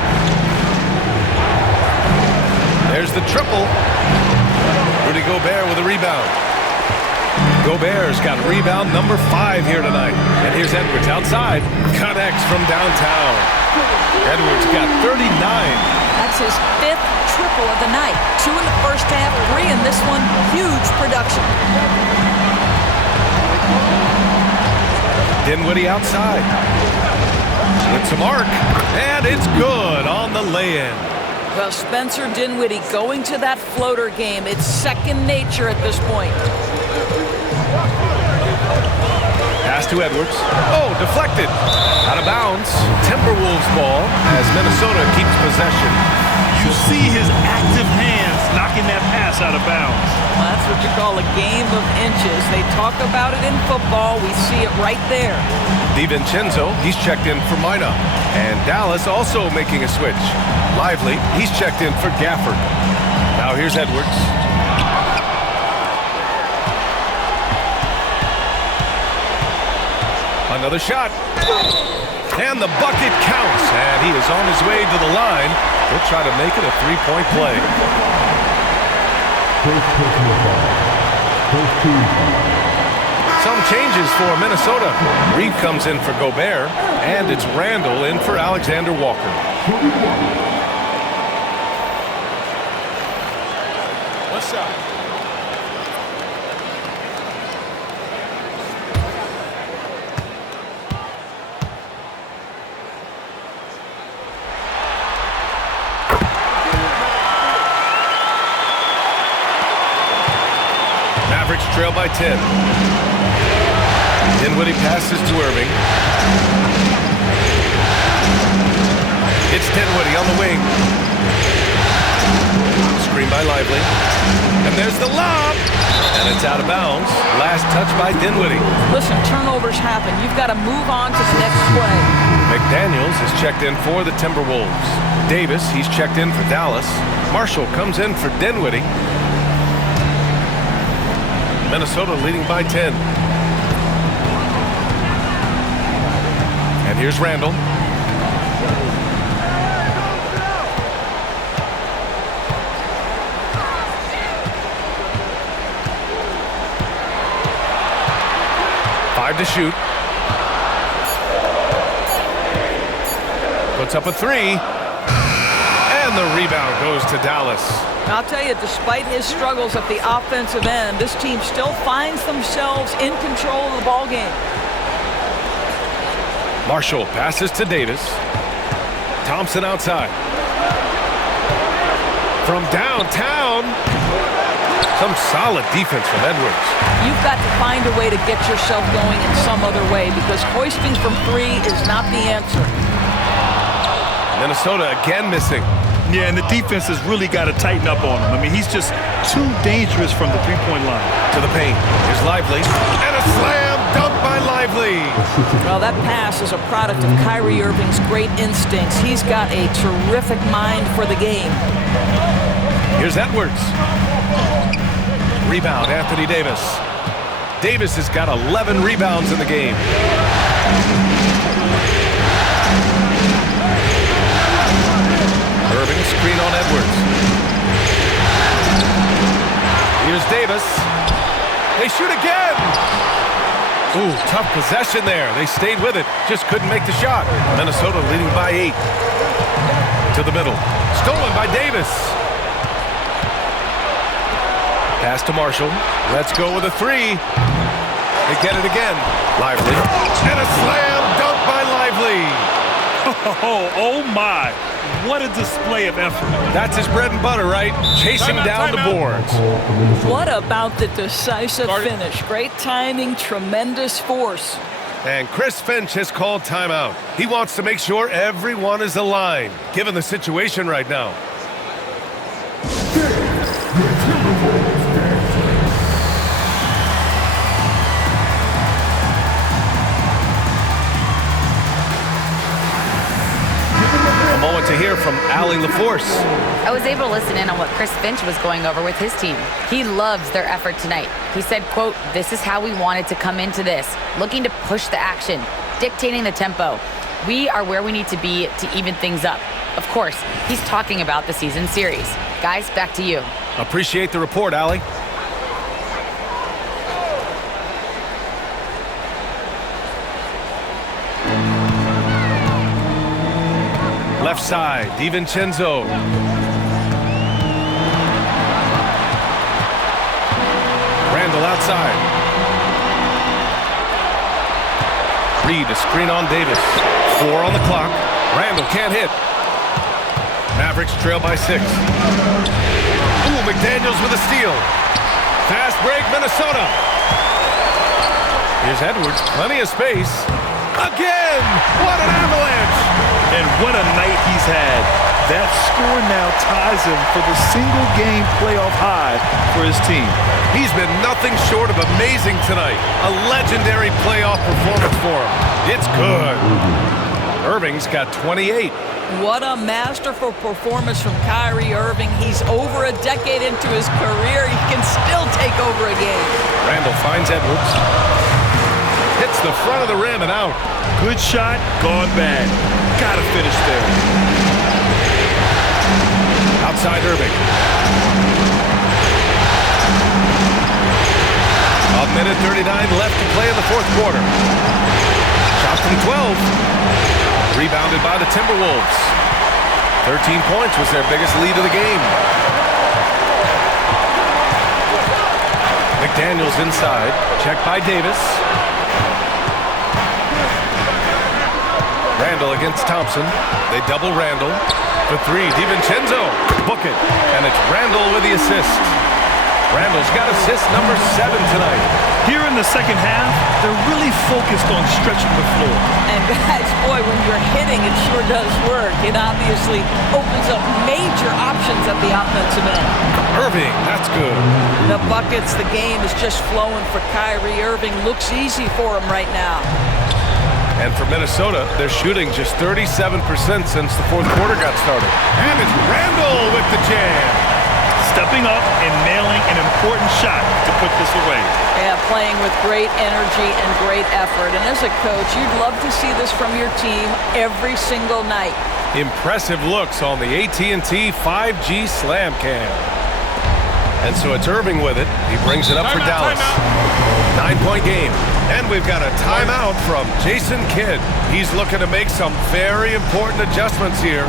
There's the triple. Rudy Gobert with a rebound. Gobert's got rebound number 5 here tonight. And here's Edwards outside. Connects from downtown. Edwards got 39. That's his 5th triple of the night. 2 in the first half, 3 in this one. Huge production. Dinwiddie outside. With some arc. And it's good on the lay-in. Well, Spencer Dinwiddie going to that floater game. It's second nature at this point. Pass to Edwards. Oh, deflected. Out of bounds. Timberwolves ball as Minnesota keeps possession. You see his active hands knocking that pass out of bounds. Well, that's what you call a game of inches. They talk about it in football. We see it right there. DiVincenzo, he's checked in for Minot. And Dallas also making a switch. Lively, he's checked in for Gafford. Now here's Edwards. Another shot. And the bucket counts. And he is on his way to the line. He'll try to make it a 3-point play. Some changes for Minnesota. Reed comes in for Gobert. And it's Randall in for Alexander Walker. One shot. Mavericks trail by 10. Dinwiddie passes to Irving. It's Dinwiddie on the wing. Screen by Lively. And there's the lob. And it's out of bounds. Last touch by Dinwiddie. Listen, turnovers happen. You've got to move on to the next play. McDaniels is checked in for the Timberwolves. Davis, he's checked in for Dallas. Marshall comes in for Dinwiddie. Minnesota leading by 10. Here's Randall. To shoot. Puts up a three. And the rebound goes to Dallas. I'll tell you, despite his struggles at the offensive end, this team still finds themselves in control of the ball game. Marshall passes to Davis. Thompson outside. From downtown. Some solid defense from Edwards. You've got to find a way to get yourself going in some other way because hoisting from three is not the answer. Minnesota again missing. Yeah, and the defense has really got to tighten up on him. I mean, he's just too dangerous from the three-point line. To the paint. Here's Lively. And a slam dunk by Lively. Well, that pass is a product of Kyrie Irving's great instincts. He's got a terrific mind for the game. Here's Edwards. Rebound, Anthony Davis. Davis has got 11 rebounds in the game. Irving screen on Edwards. Here's Davis. They shoot again. Ooh, tough possession there. They stayed with it. Just couldn't make the shot. Minnesota leading by 8. To the middle. Stolen by Davis. Pass to Marshall. Let's go with a three. They get it again. Lively. And a slam dunk by Lively. Oh my. What a display of effort. That's his bread and butter, right? Chasing down the boards. What about the decisive finish? Great timing, tremendous force. And Chris Finch has called timeout. He wants to make sure everyone is aligned, given the situation right now. To hear from Allie LaForce. I was able to listen in on what Chris Finch was going over with his team. He loves their effort tonight. He said, quote, "This is how we wanted to come into this, looking to push the action, dictating the tempo. We are where we need to be to even things up." Of course, he's talking about the season series. Guys, back to you. Appreciate the report, Allie. Left side, DiVincenzo. Randall outside. Reed, a screen on Davis. 4 on the clock. Randall can't hit. Mavericks trail by 6. Ooh, McDaniels with a steal. Fast break, Minnesota. Here's Edwards, plenty of space. Again! What an avalanche! And what a night he's had. That score now ties him for the single-game playoff high for his team. He's been nothing short of amazing tonight. A legendary playoff performance for him. It's good. Irving's got 28. What a masterful performance from Kyrie Irving. He's over a decade into his career. He can still take over a game. Randall finds Edwards. Hits the front of the rim and out. Good shot, gone bad. Gotta finish there. Outside Irving. A minute 39 left to play in the fourth quarter. Shot from 12. Rebounded by the Timberwolves. 13 points was their biggest lead of the game. McDaniels inside. Checked by Davis. Randall against Thompson. They double Randall. For 3, DiVincenzo. Book it. And it's Randall with the assist. Randall's got assist number 7 tonight. Here in the second half, they're really focused on stretching the floor. And guys, boy, when you're hitting, it sure does work. It obviously opens up major options at the offensive end. Irving, that's good. The buckets, the game is just flowing for Kyrie Irving. Looks easy for him right now. And for Minnesota, they're shooting just 37% since the fourth quarter got started. And it's Randall with the jam. Stepping up and nailing an important shot to put this away. Yeah, playing with great energy and great effort. And as a coach, you'd love to see this from your team every single night. Impressive looks on the AT&T 5G Slam Cam. And so it's Irving with it. He brings it up for Dallas. 9-point game. And we've got a timeout from Jason Kidd. He's looking to make some very important adjustments here.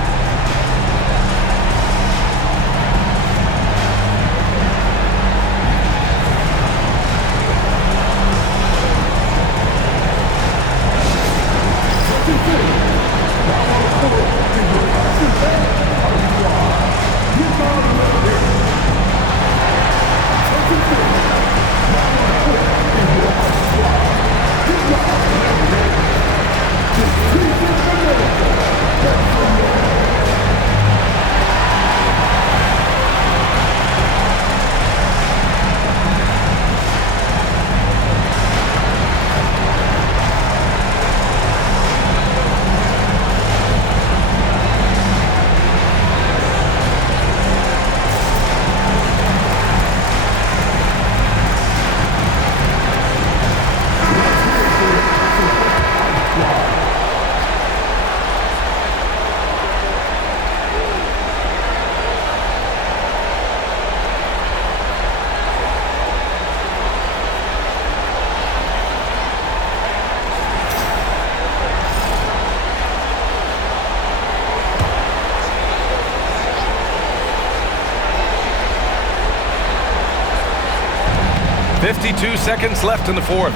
.52 seconds left in the fourth.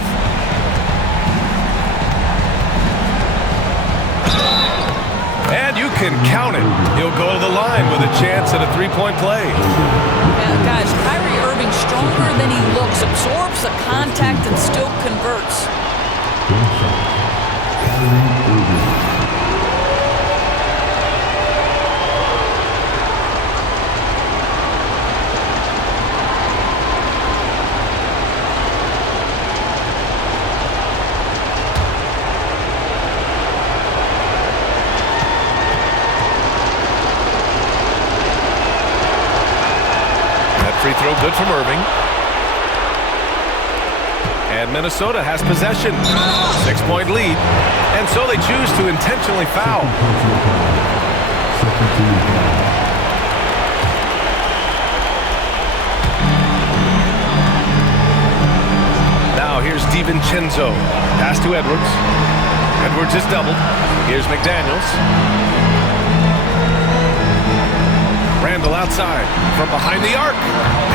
And you can count it. He'll go to the line with a chance at a three-point play. Yeah, guys, Kyrie Irving stronger than he looks, absorbs the contact and still converts. Free throw good from Irving. And Minnesota has possession. 6-point lead. And so they choose to intentionally foul. Now here's DiVincenzo. Pass to Edwards. Edwards is doubled. Here's McDaniels. Randall outside from behind the arc.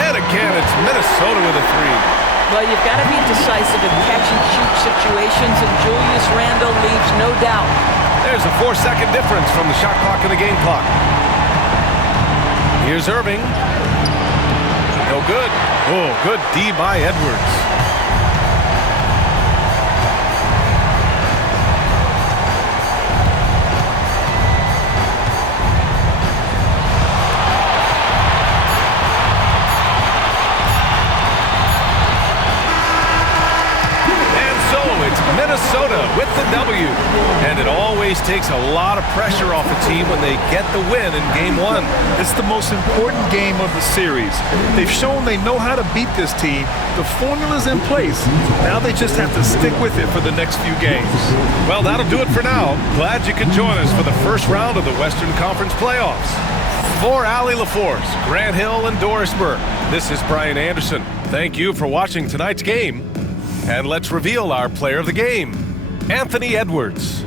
And again, it's Minnesota with a three. Well, you've got to be decisive in catch-and-shoot situations, and Julius Randle leaves no doubt. There's a 4-second difference from the shot clock and the game clock. Here's Irving. No good. Oh, good D by Edwards. Minnesota with the W. And it always takes a lot of pressure off a team when they get the win in game one. It's the most important game of the series. They've shown they know how to beat this team. The formula's in place. Now they just have to stick with it for the next few games. Well, that'll do it for now. Glad you could join us for the first round of the Western Conference playoffs. For Allie LaForce, Grant Hill, and Doris Burke, this is Brian Anderson. Thank you for watching tonight's game. And let's reveal our player of the game, Anthony Edwards.